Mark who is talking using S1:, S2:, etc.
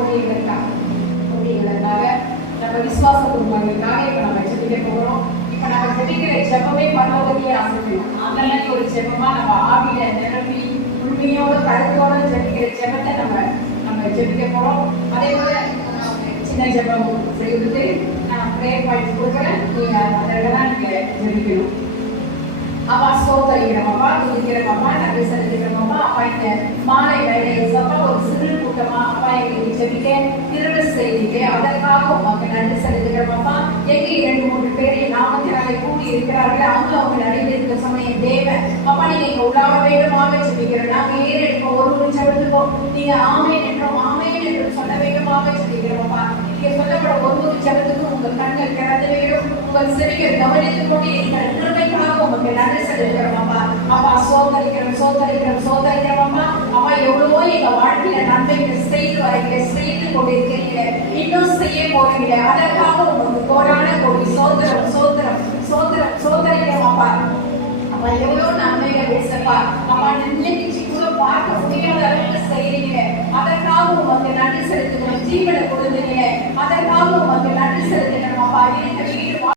S1: ஊழியர்களுக்காக ஊழியர்களுக்காக நம்ம விசுவாச நம்ம ஜெபிக்க போகிறோம் இப்ப நம்ம ஜெபிக்கிற ஜெபமே பரலோகத்தையே அந்த மாதிரி ஒரு ஜெபமா நம்ம ஆவியில நிரம்பி உண்மையோட ஜெபிக்கிற ஜெபத்தை நம்ம நம்ம ஜெபிக்க போறோம். அதே போல சின்ன ஜெபம் செய்துட்டு நான் ப்ரேயர் பாயிண்ட் கொடுக்குறேன். நீங்க அதில் தான் நீங்க ஜெபிக்கணும். அப்பா ஸ்தோத்தரிக்கிறோம் அப்பா நன்றி செலுத்துகிறோம் அப்பா. இந்த மாலை வேலை சப்பா ஒரு சிறு கூட்டமா அப்பா எங்களுக்கு ஜெபிக்க திருடு செய்திக்கு அதற்காக உமக்கு நன்றி செலுத்துகிறோம் அப்பா. எங்க இரண்டு மூன்று பேரை நாமத்தினாலே கூடி இருக்கிறார்கள் அங்கு அவங்க நடுவில் இருக்க சமயம் தேவன். அப்பா நீங்க இங்க உள்ளாக வேண்டுமாக ஜெபிக்கிறோம் நாங்க ஏறெடுக்க ஒரு ஒரு ஜெபத்துக்கும் நீங்க ஆமேன் என்றும் ஆமேன் என்றும் சொல்ல வேண்டுமாக ஜெபிக்கிறோம் அப்பா. நீங்க சொல்லப்பட ஒரு ஒரு ஜெபத்துக்கும் உங்கள் கண்கள் திறந்து வேண்டும். உங்கள் செவிகள் கவனித்துக் கொண்டு இருக்கிற கிருபைக்காக உமக்கு நன்றி செலுத்துகிறோம் அப்பா. அப்பா சோதரிக்கிறோம் சோதரிக்கிறோம் சோதரிக்கிறோம் அப்பா. அப்பா எவ்வளவோ எங்க காரியங்களை செய்து வரீங்க கொண்டிருக்கிறீங்க. இன்னும் செய்ய போகிறீங்க அதற்காக உங்களுக்கு கோடான கோடி சோதரம் சோதரம் சோதரம் சோதரிக்கிறோம் அப்பா அப்பா எவ்வளவு நன்மைகள் பேசப்பா. அப்பா நிலைக்கு கூட பார்க்க முடியாத அளவுக்கு செய்யறீங்க அதற்காக உங்களுக்கு நன்றி செலுத்துகிறோம். ஜீவனை கொடுத்தீங்க அதற்காக உங்களுக்கு நன்றி செலுத்துகிறோம். அப்பா இருக்கிறீங்க.